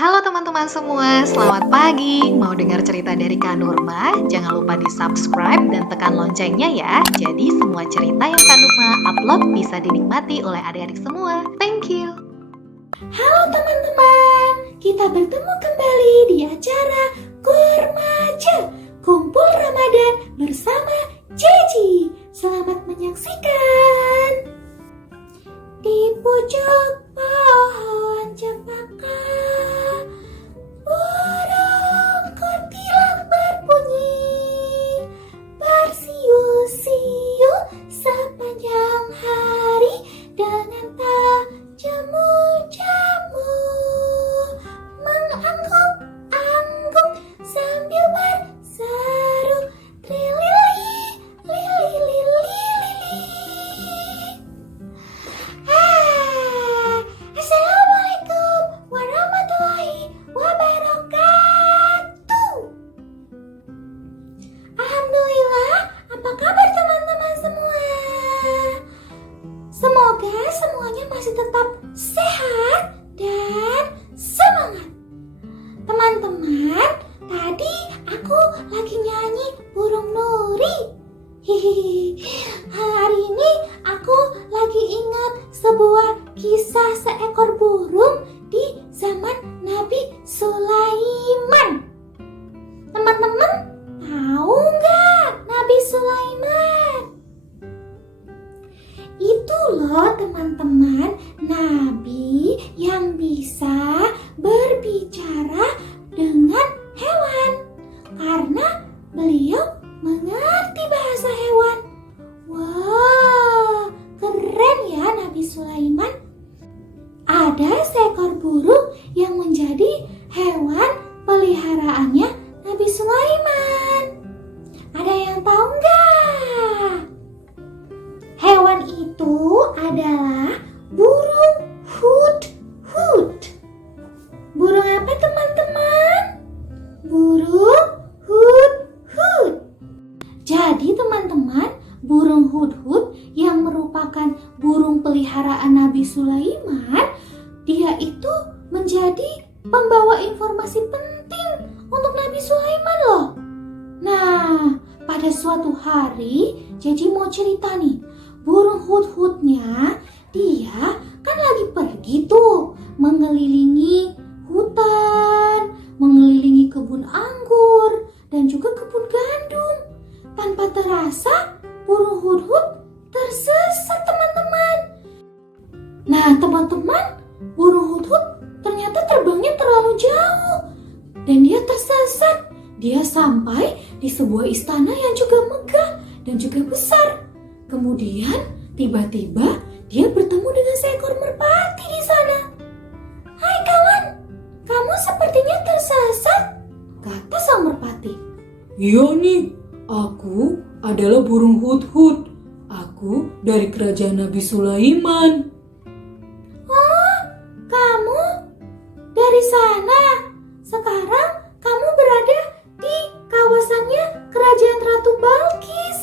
Halo teman-teman semua, selamat pagi. Mau dengar cerita dari Kak Nurma? Jangan lupa di-subscribe dan tekan loncengnya ya. Jadi semua cerita yang Kak Nurma upload bisa dinikmati oleh adik-adik semua. Thank you. Halo teman-teman, kita bertemu kembali di acara Kurmaja Kumpul Ramadan bersama Cici. Selamat menyaksikan. Di pojok pohon cempaka, burung kuntilanak berbunyi, bersiul-siul sepanjang hari dengan jamu-jamu, mengangguk-angguk sambil berseru trilili, lili, lili. Assalamualaikum warahmatullahi wabarakatuh. Alhamdulillah, apa kabar teman-teman semua? Semoga semuanya masih tetap sehat dan semangat. Teman-teman, tadi aku lagi nyanyi burung nuri. Hihihi. Hari ini aku lagi ingat sebuah kisah seekor burung di zaman Nabi Sulaiman. Teman-teman, tahu nggak Nabi Sulaiman? Itu loh teman-teman, nabi yang bisa berbicara dengan hewan karena beliau mengerti bahasa hewan. Wah, keren ya Nabi Sulaiman. Ada seekor burung yang menjadi hewan peliharaannya Nabi Sulaiman. Ada yang tahu nggak? Hewan itu adalah burung hudhud. Burung apa teman-teman? Burung hudhud. Jadi teman-teman, burung hudhud yang merupakan burung peliharaan Nabi Sulaiman, dia itu menjadi pembawa informasi penting untuk Nabi Sulaiman loh. Nah, pada suatu hari, Jeji mau cerita nih, burung hudhudnya dia kan lagi pergi tuh mengelilingi hutan, mengelilingi kebun anggur dan juga kebun gandum. Tanpa terasa burung hudhud tersesat teman-teman. Nah teman-teman, burung hudhud ternyata terbangnya terlalu jauh dan dia tersesat. Dia sampai di sebuah istana yang juga megah dan juga besar. Kemudian tiba-tiba dia bertemu dengan seekor merpati di sana. "Hai kawan, kamu sepertinya tersesat," kata sang merpati. "Iya nih, aku adalah burung hudhud. Aku dari kerajaan Nabi Sulaiman." "Oh, kamu dari sana. Sekarang kamu berada di kawasannya kerajaan Ratu Balkis."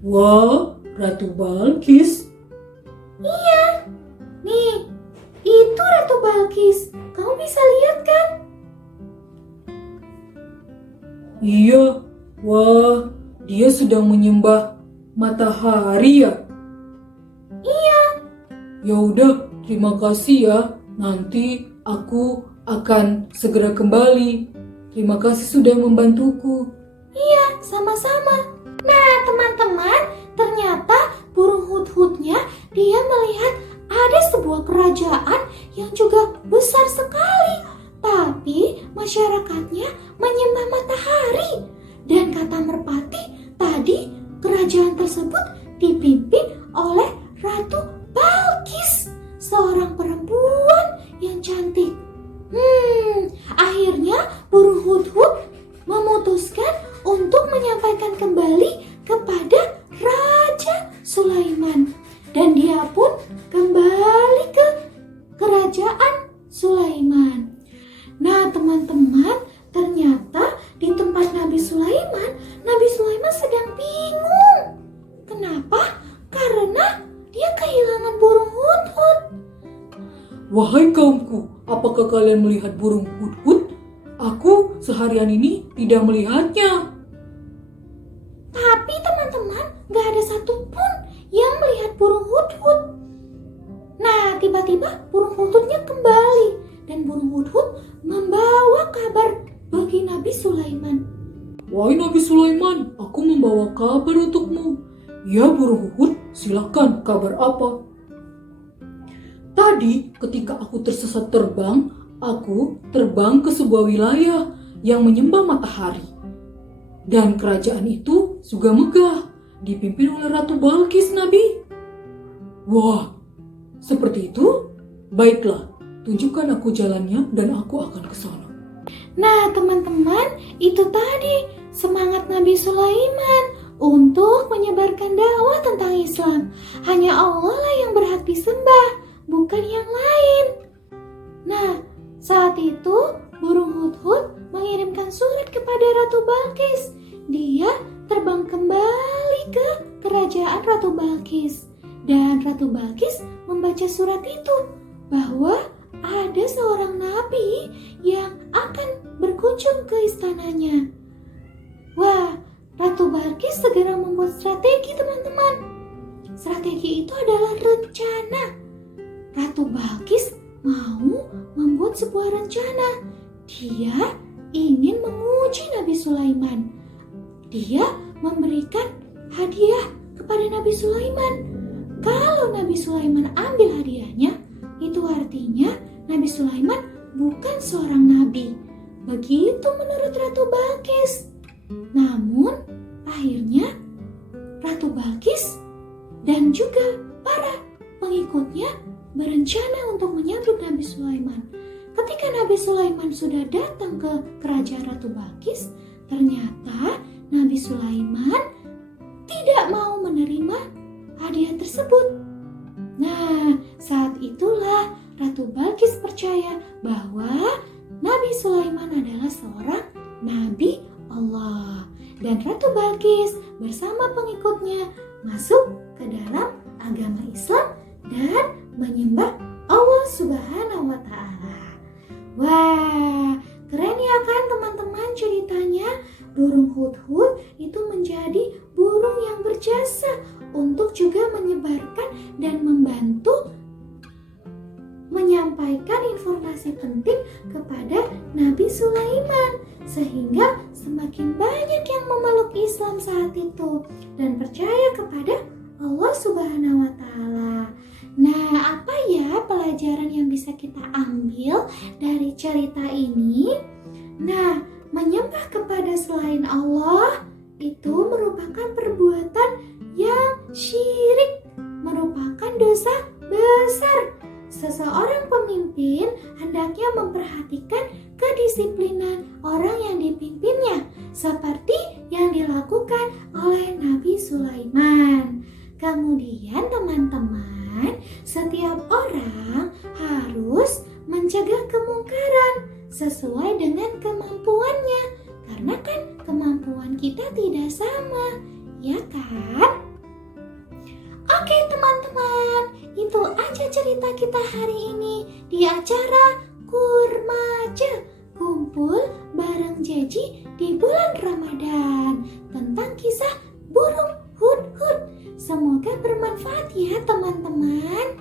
"Wah, Ratu Balkis? "Iya, nih, itu Ratu Balkis. Kamu bisa lihat kan?" Iya, wah, dia sedang menyembah matahari ya?" "Iya." "Ya udah, terima kasih ya. Nanti aku akan segera kembali. Terima kasih sudah membantuku." "Iya, sama-sama." Nah, teman-teman, ternyata burung hudhudnya dia melihat ada sebuah kerajaan yang juga besar sekali. Tapi masyarakatnya menyembah matahari. Dan kata merpati, tadi kerajaan tersebut dipimpin oleh Ratu Balkis, seorang perempuan yang cantik. Akhirnya burung hudhud memutuskan untuk menyampaikan kembali kepada Raja Sulaiman. Dan dia pun kembali ke kerajaan Sulaiman. Nah teman-teman, ternyata di tempat Nabi Sulaiman sedang bingung. Kenapa? Karena dia kehilangan burung hudhud. "Wahai kaumku, apa apakah kalian melihat burung hut-hut? Aku seharian ini tidak melihatnya. Tapi teman-teman, gak ada satupun yang melihat burung hut-hut. Nah, tiba-tiba burung hut-hutnya kembali dan burung hut-hut membawa kabar bagi Nabi Sulaiman. Wahai Nabi Sulaiman, aku membawa kabar untukmu. Ya burung hut, silakan, kabar apa? Tadi ketika aku tersesat terbang, aku terbang ke sebuah wilayah yang menyembah matahari. Dan kerajaan itu juga megah, dipimpin oleh Ratu Balkis, Nabi. Wah, seperti itu? Baiklah, tunjukkan aku jalannya dan aku akan ke sana. Nah, teman-teman, itu tadi semangat Nabi Sulaiman untuk menyebarkan dakwah tentang Islam. Hanya Allah lah yang berhak disembah, bukan yang lain. Nah, saat itu burung hut-hut mengirimkan surat kepada Ratu Balkis. Dia terbang kembali ke kerajaan Ratu Balkis. Dan Ratu Balkis membaca surat itu bahwa ada seorang nabi yang akan berkunjung ke istananya. Wah, Ratu Balkis segera membuat strategi, teman-teman. Strategi itu adalah rencana. Ratu Balkis mau membuat sebuah rencana. Dia ingin menguji Nabi Sulaiman. Dia memberikan hadiah kepada Nabi Sulaiman. Kalau Nabi Sulaiman ambil hadiahnya, itu artinya Nabi Sulaiman bukan seorang nabi. Begitu menurut Ratu Balkis. Namun, akhirnya Ratu Balkis dan juga para pengikutnya berencana untuk menyambut Nabi Sulaiman. Ketika Nabi Sulaiman sudah datang ke kerajaan Ratu Balkis, ternyata Nabi Sulaiman tidak mau menerima hadiah tersebut. Nah, saat itulah Ratu Balkis percaya bahwa Nabi Sulaiman adalah seorang nabi Allah. Dan Ratu Balkis bersama pengikutnya masuk ke dalam agama Islam dan menyembah Allah Subhanahu wa Ta'ala. Wah, keren ya kan teman-teman ceritanya? Burung hut-hut itu menjadi burung yang berjasa untuk juga menyebarkan dan membantu menyampaikan informasi penting kepada Nabi Sulaiman, sehingga semakin banyak yang memeluk Islam saat itu dan percaya kepada Allah Subhanahu wa Ta'ala. Nah, apa ya pelajaran yang bisa kita ambil dari cerita ini? Nah, menyembah kepada selain Allah itu merupakan perbuatan yang syirik, merupakan dosa besar. Seseorang pemimpin hendaknya memperhatikan kedisiplinan orang yang dipimpinnya, seperti yang dilakukan oleh Nabi Sulaiman. Kemudian teman-teman, setiap orang harus mencegah kemungkaran sesuai dengan kemampuannya, karena kan kemampuan kita tidak sama, ya kan? Oke teman-teman, itu aja cerita kita hari ini di acara Kurmaja, kumpul bareng Jeji di bulan Ramadan, tentang kisah burung hut-hut. Semoga bermanfaat ya teman-teman.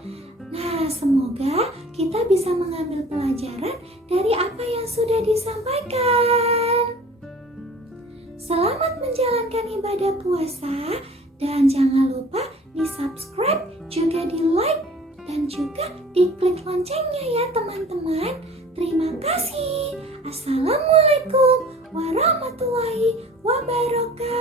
Nah, semoga kita bisa mengambil pelajaran dari apa yang sudah disampaikan. Selamat menjalankan ibadah puasa dan jangan lupa di-subscribe, juga di-like dan juga diklik loncengnya ya teman-teman. Terima kasih. Assalamualaikum warahmatullahi wabarakatuh.